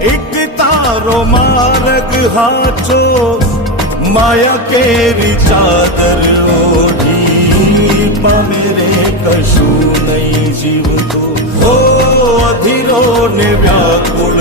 એક તારો માર્ગ હાચો, માયા કેરી ચાદર ઓઢી, પામે રે કશું નહીં જીવતો. ઓ અધીરો ને વ્યાકુળ